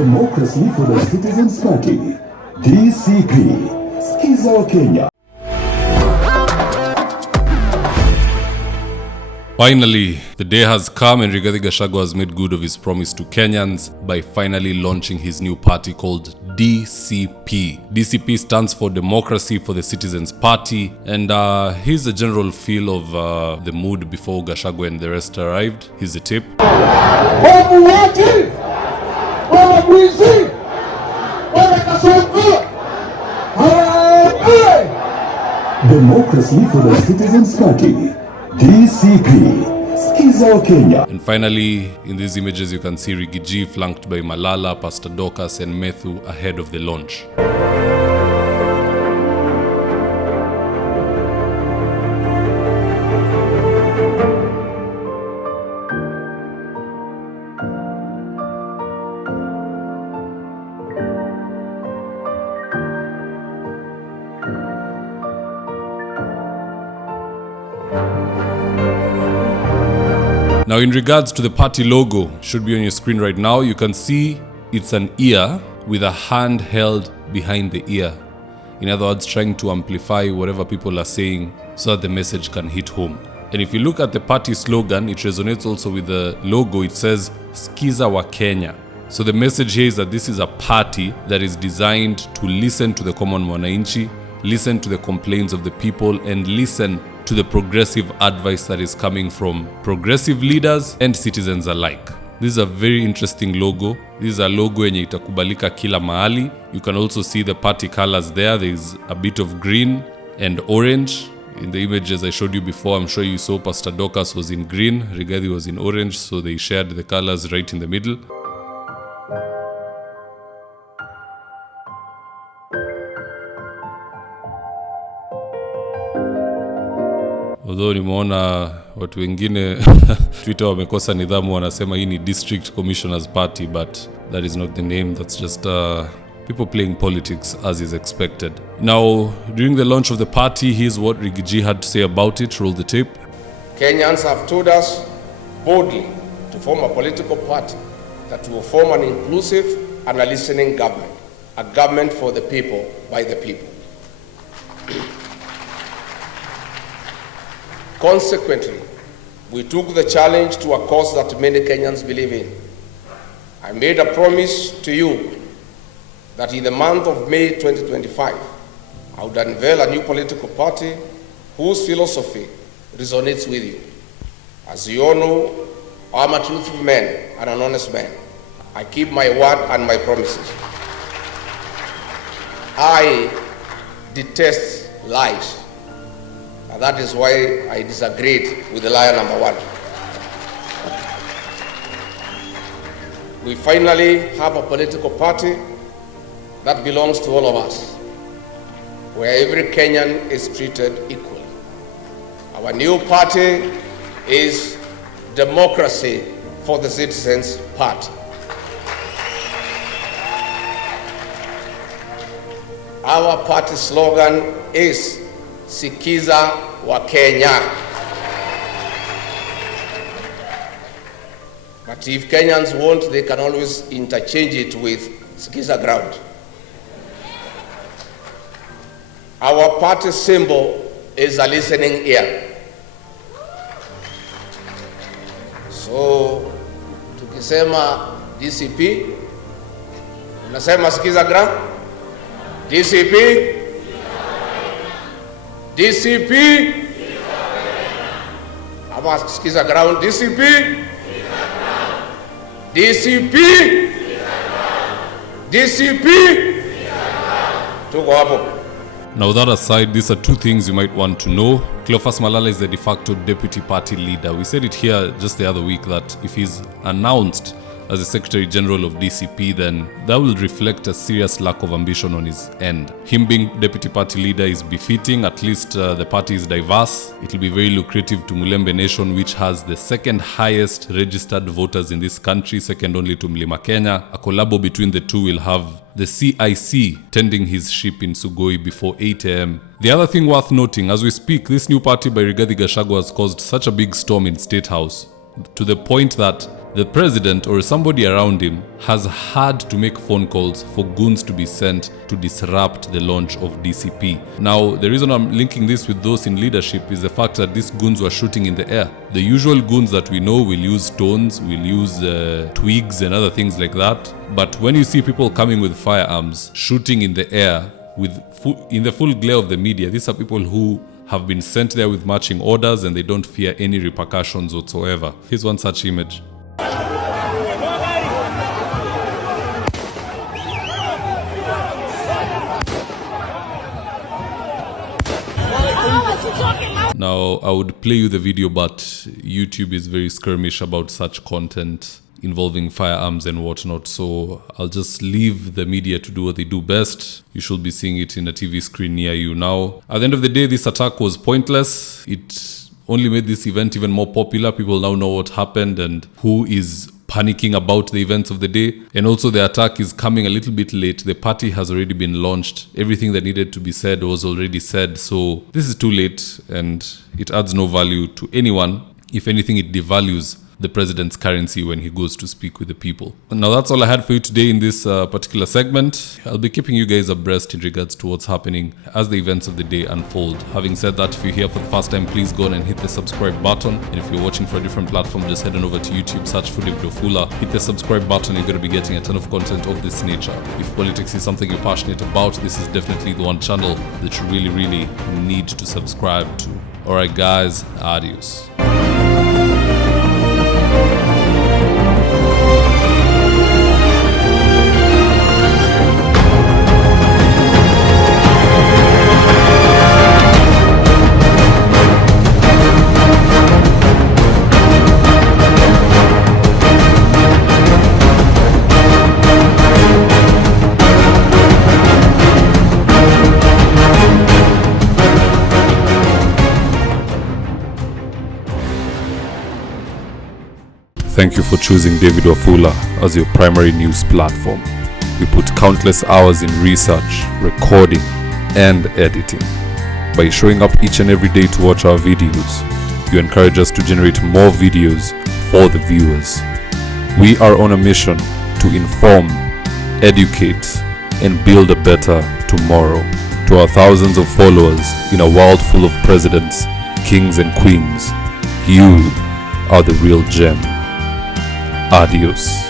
Democracy for the Citizens Party. DCP. Skiza Kenya. Finally, the day has come and Gachagua has made good of his promise to Kenyans by finally launching his new party called DCP. DCP stands for Democracy for the Citizens Party, and here's a general feel of the mood before Gachagua and the rest arrived. Here's the tip. Democracy for the Citizens Party. DCP. Skiza Kenya. And finally, in these images, you can see Rigathi'S flanked by Malala, Pastor Dorcas, and Methu ahead of the launch. Now, in regards to the party logo, should be on your screen right now, you can see it's an ear with a hand held behind the ear. In other words, trying to amplify whatever people are saying so that the message can hit home. And if you look at the party slogan, it resonates also with the logo. It says, Skiza wa Kenya. So the message here is that this is a party that is designed to listen to the common mwananchi, listen to the complaints of the people, and listen to the progressive advice that is coming from progressive leaders and citizens alike. This is a very interesting logo. This is a logo yenye itakubalika kila mahali. You can also see the party colors there. There is a bit of green and orange. In the images I showed you before, I'm sure you saw Pastor Dorcas was in green, Rigathi was in orange, so they shared the colors right in the middle. Although nimeona watu wengine Twitter wamekosa nidhamu, wanasema hii ni District Commissioners Party, but that is not the name. That's just people playing politics as is expected. Now, during the launch of the party, here's what Rigathi'S had to say about it. Roll the tape. Kenyans have told us boldly to form a political party that will form an inclusive and a listening government, a government for the people, by the people. Consequently, we took the challenge to a cause that many Kenyans believe in. I made a promise to you that in the month of May 2025, I would unveil a new political party whose philosophy resonates with you. As you all know, I'm a truthful man and an honest man. I keep my word and my promises. I detest lies. And that is why I disagreed with the liar number one. We finally have a political party that belongs to all of us, where every Kenyan is treated equally. Our new party is Democracy for the Citizens Party. Our party slogan is Skiza wa Kenya. But if Kenyans want, they can always interchange it with Skiza ground. Our party symbol is a listening ear. So, tukisema DCP, unasema Skiza ground? DCP? DCP? Ama Skiza ground? DCP? DCP? DCP? Tuko hapo. Now, that aside, these are two things you might want to know. Cleophas Malala is the de facto deputy party leader. We said it here just the other week that if he's announced as the Secretary General of DCP, then that will reflect a serious lack of ambition on his end. Him being deputy party leader is befitting. At least the party is diverse. It will be very lucrative to Mulembe Nation, which has the second highest registered voters in this country, second only to Mlima Kenya. A collabo between the two will have the CIC tending his ship in Sugoi before 8 a.m. The other thing worth noting, as we speak, this new party by Rigathi Gachagua has caused such a big storm in State House, to the point that the president or somebody around him has had to make phone calls for goons to be sent to disrupt the launch of DCP. Now, the reason I'm linking this with those in leadership is the fact that these goons were shooting in the air. The usual goons that we know will use stones, will use twigs and other things like that. But when you see people coming with firearms, shooting in the air in the full glare of the media, these are people who have been sent there with marching orders and they don't fear any repercussions whatsoever. Here's one such image. Now, I would play you the video, but YouTube is very skirmish about such content involving firearms and whatnot, so I'll just leave the media to do what they do best. You should be seeing it in a TV screen near you now. At the end of the day, this attack was pointless. It only made this event even more popular. People now know what happened and who is panicking about the events of the day. And also the attack is coming a little bit late. The party has already been launched. Everything that needed to be said was already said. So this is too late and it adds no value to anyone. If anything, it devalues the president's currency when he goes to speak with the people. Now that's all I had for you today in this particular segment. I'll be keeping you guys abreast in regards to what's happening as the events of the day unfold. Having said that, if you're here for the first time, please go on and hit the subscribe button. And if you're watching for a different platform, just head on over to YouTube, search for hondavidwafula, hit the subscribe button. You're going to be getting a ton of content of this nature. If politics is something you're passionate about, this is definitely the one channel that you really need to subscribe to. Alright guys, adios. Thank you for choosing David Wafula as your primary news platform. We put countless hours in research, recording, and editing. By showing up each and every day to watch our videos, you encourage us to generate more videos for the viewers. We are on a mission to inform, educate, and build a better tomorrow. To our thousands of followers in a world full of presidents, kings, and queens, you are the real gem. Adios.